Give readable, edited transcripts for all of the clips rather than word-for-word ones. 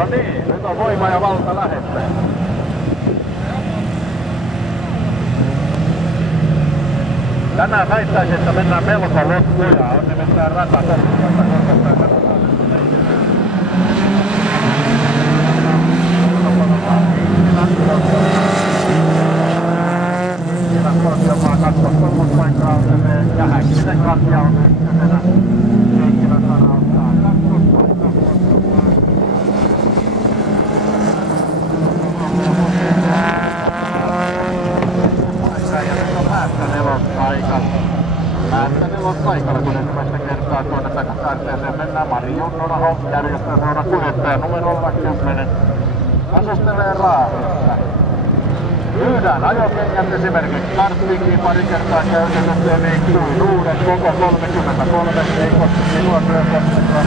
No niin, nyt on voima ja valta lähellä. Tänään väittäisin, että mennään melko loppuja. On nimittäin rata. Korkeamaa 23 paikkaa on se Jähäkisen katja on ykkösenä. Heikkilän sarauttaa 12 paikkaa. Ja nyt on Määttä nelospaikalla, kun ensimmäistä kertaa tuonne takakarteeseen mennään. Mari Junnola järjestelmällä kuljettaja numerolla 10. Asustelee Raahessa. Myydään ajokengät esimerkiksi karttinkiin pari kertaa käytetyt ja niin uudet koko 33, ei koske minua työkohteella.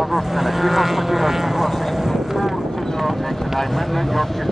Asustele isosta kirjasta Ruotsin Turtsio, eikö näin mennä jokin